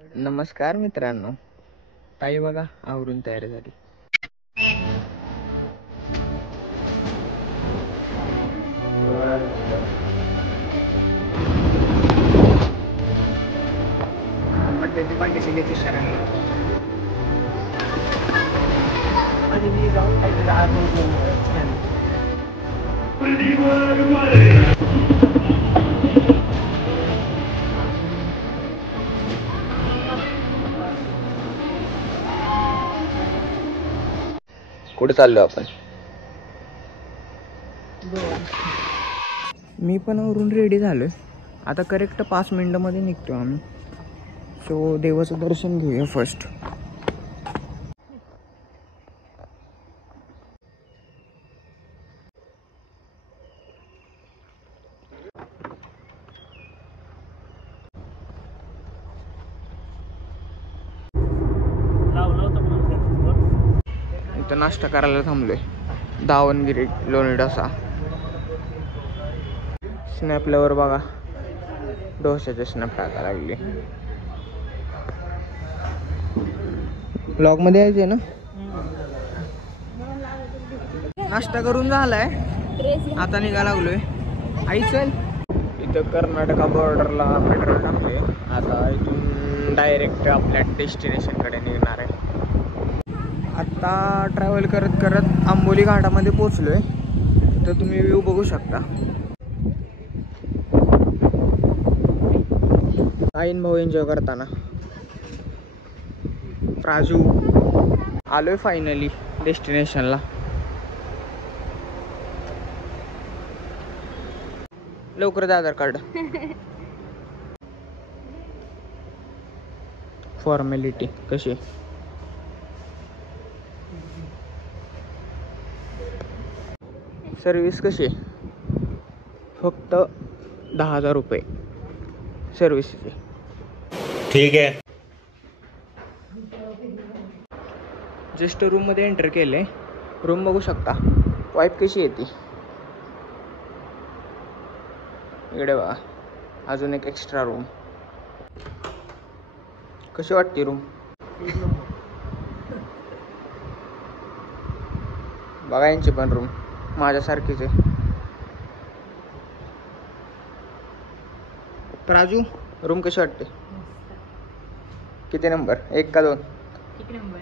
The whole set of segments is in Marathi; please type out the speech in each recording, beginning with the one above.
नमस्कार मित्रांनो, ताई बघा आवरून तयार झाली. पाठीशी घेते शरण आणि मी जाऊन कुठे चाललो आपण? मी पण आवरून रेडी झालोय. आता करेक्ट 5 मिनिटांमध्ये निघतो आम्ही. सो देवाचं दर्शन घेऊया फर्स्ट. इथं नाश्ता करायला थांबलोय. दावणगिरी लोणी डोसा. स्नॅपल्यावर बघा डोशाचे स्नॅप टाकायला लागले. ब्लॉग मध्ये यायचे ना. नाश्ता करून झालाय, आता निघा लागलोय. आई चल. इथं कर्नाटका बॉर्डरला पेट्रोल टाकले. आता इथून डायरेक्ट आपल्या डेस्टिनेशन कडे निघणार आहे. आता ट्रॅव्हल करत करत आंबोली घाटामध्ये पोहोचलोय. तर तुम्ही व्ह्यू बघू शकता. आईन भाऊ एन्जॉय करताना. प्राजू आलोय फायनली डेस्टिनेशनला. लवकर आधार कार्ड. फॉर्मॅलिटी कशी? सर्विस कशी? फक्त 10,000 रुपये सर्विसचे. ठीक आहे. जस्ट रूम मध्ये एंटर केले. रूम बघू शकता. वाईफ कशी येते इकडे बघा. अजून एक एक्स्ट्रा रूम. कशी वाटते रूम? बघा यांची पण रूम माझ्यासारखीच आहे. प्राजू रूम कशी वाटते? किती नंबर? 1 का 2? 1 नंबर.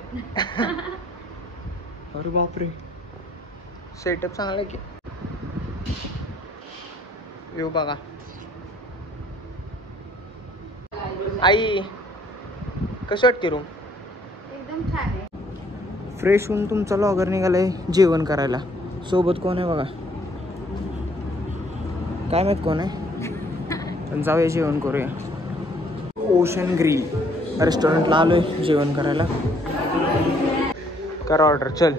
अरे बापरे, सेटअप चांगला आहे की. व्ह्यू बघा. आई कशी वाटते रूम? एकदम छान आहे. फ्रेश होऊन तुमचा लॉगर निघालाय जेवण करायला. सोबत कोण आहे बघा? काय माहित कोण आहे, पण जाऊया जेवण करूया. ओशन ग्रिल रेस्टॉरंटला आलोय जेवण करायला. कर ऑर्डर. चल.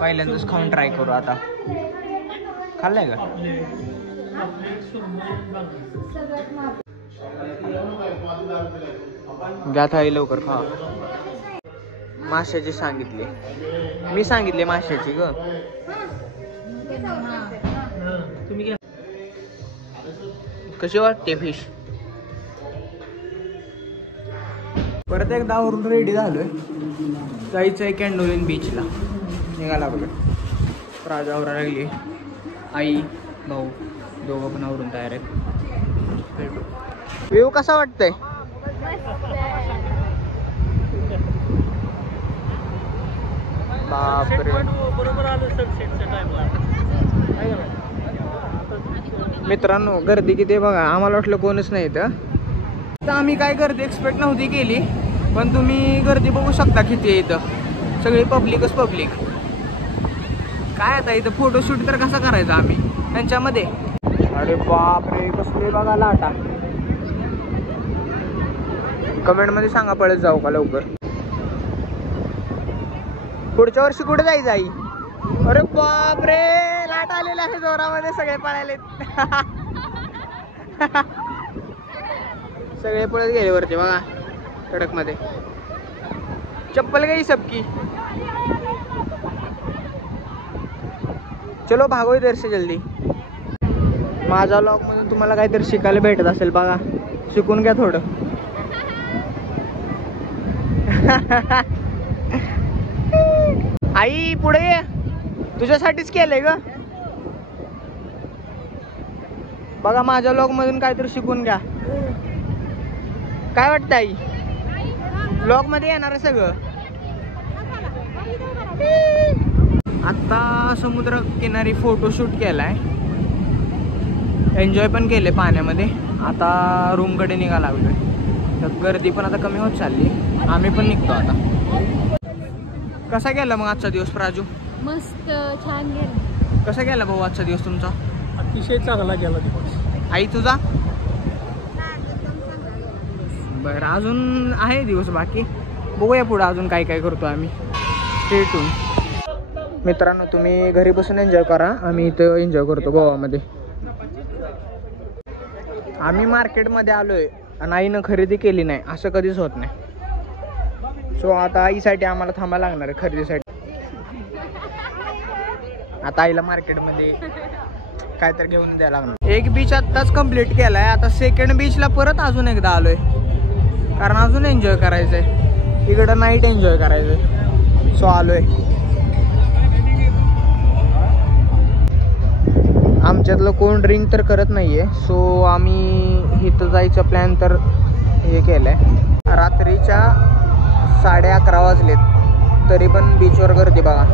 पहिल्यांदाच खाऊन ट्राय करू. आता खाल्लंय का? घ्या थाळी लवकर खा. माशाची सांगितली. मी सांगितले माशाची ग. कशी वाटते फिश? परत एकदा आवरून रेडी झालोय. जायचं आहे कॅन्डोलिन बीचला. निघाला लागलोय. प्राजू आवरा लागली. आई भाऊ दोघं पण आवरून तयार आहेत. व्ह्यू कसा वाटतंय? बापरे, मित्रांनो गर्दी किती बघा. आम्हाला वाटलं कोणच नाही इथं. तर आम्ही काय गर्दी एक्सपेक्ट नव्हती केली, पण तुम्ही गर्दी बघू शकता किती आहे इथं. सगळी पब्लिकच पब्लिक. काय आता इथं फोटोशूट तर कसा करायचा आम्ही त्यांच्यामध्ये? अरे बापरे कसले बघा लाटा. कमेंट मध्ये सांगा पळत जाऊ का लवकर. पुढच्या वर्षी कुठे जायचं आई? अरे बापरे लाट आलेला आहे जोरामध्ये. सगळे पळाले. सगळे पळत गेले वरती बघा कडक मध्ये. चप्पल गई सबकी. चलो भागो इधर से जल्दी. माझ्या व्लॉग मध्ये तुम्हाला काहीतरी शिकायला भेटत असेल बघा, शिकून घ्या थोडं. आई पुढे ये, तुझ्यासाठीच केलंय ग. बघा माझ्या व्लॉग मधून काहीतरी शिकून घ्या. काय वाटतं आई, व्लॉग मध्ये येणार आहे सगळं. आता समुद्र किनारी फोटोशूट केलाय, एन्जॉय पण केले पाण्यामध्ये. आता रूम कडे निघा लागलोय. तर गर्दी पण आता कमी होत चालली, आम्ही पण निघतो आता. कसा गेला मग आजचा दिवस प्राजू? मस्त छान गेलं. कसा गेला भाऊ आजचा दिवस तुमचा? अतिशय चांगला गेला दिवस. आई तुझा? बरं, अजून आहे दिवस बाकी, बघूया पुढे अजून काय काय करतो आम्ही. Stay tune. मित्रांनो तुम्ही घरी बसून एन्जॉय करा, आम्ही इथं एन्जॉय करतो गोवामध्ये. आम्ही मार्केटमध्ये आलोय आणि आईनं खरेदी केली नाही, असं कधीच होत नाही. सो आता आईसाठी आम्हाला थांबायला लागणार आहे खरेदीसाठी. आता आईला मार्केटमध्ये काहीतरी घेऊन द्यायला लागणार. एक बीच आत्ताच कंप्लीट केलाय, आता सेकंड बीचला परत अजून एकदा आलोय, कारण अजून एन्जॉय करायचंय. इकडं नाईट एन्जॉय करायचंय, सो आलोय. आमच्यातलं कोण ड्रिंक तर करत नाहीये, सो आम्ही इथं जायचं प्लॅन तर हे केलंय. रात्रीच्या 11:30 वाजलेत तरी पण बीचवर गर्दी बघा.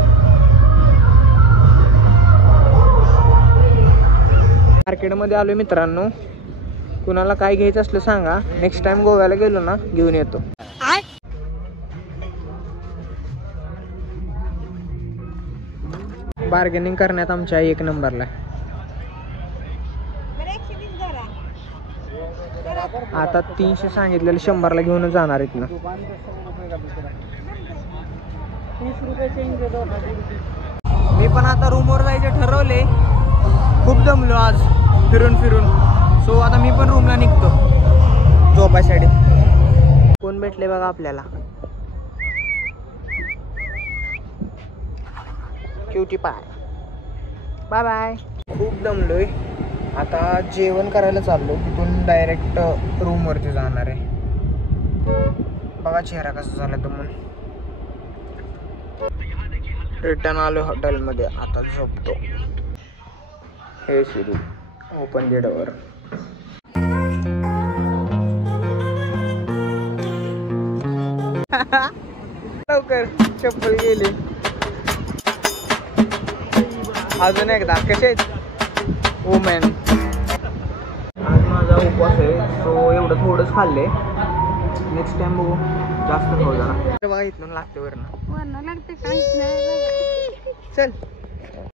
मार्केटमध्ये आलोय मित्रांनो, कुणाला काय घ्यायचं असलं सांगा, नेक्स्ट टाइम गोव्याला गेलो ना घेऊन येतो. बार्गेनिंग करण्यात आमच्या एक नंबरला. आता 300 सांगितलेलं 100ला घेऊन जाणार आहेत ना. मी पण आता रूमवर जायचं ठरवले, खूप दमलो आज फिरून फिरून. सो आता मी पण रूमला निघतो झोपायसाठी. कोण भेटले बघा आपल्याला, क्यूटी पाय. Bye bye. खूप दमलोय, आता जेवण करायला चाललो, तिथून डायरेक्ट रूमवरती जाणार आहे. बघा चेहरा कसा झाला दमून. रिटर्न आलो हॉटेलमध्ये, आता झोपतो. हे सुरू ओपन द डोअर. लवकर चप्पल गेली. अजून एकदा कसे ओ मॅन. आज माझा उपवास आहे, सो एवढं थोडंच खाल्ले. नेक्स्ट टाइम बघू, जास्त खाऊ जरा. बघा इथून लागते वरनं लागते काहीच नाही. चल.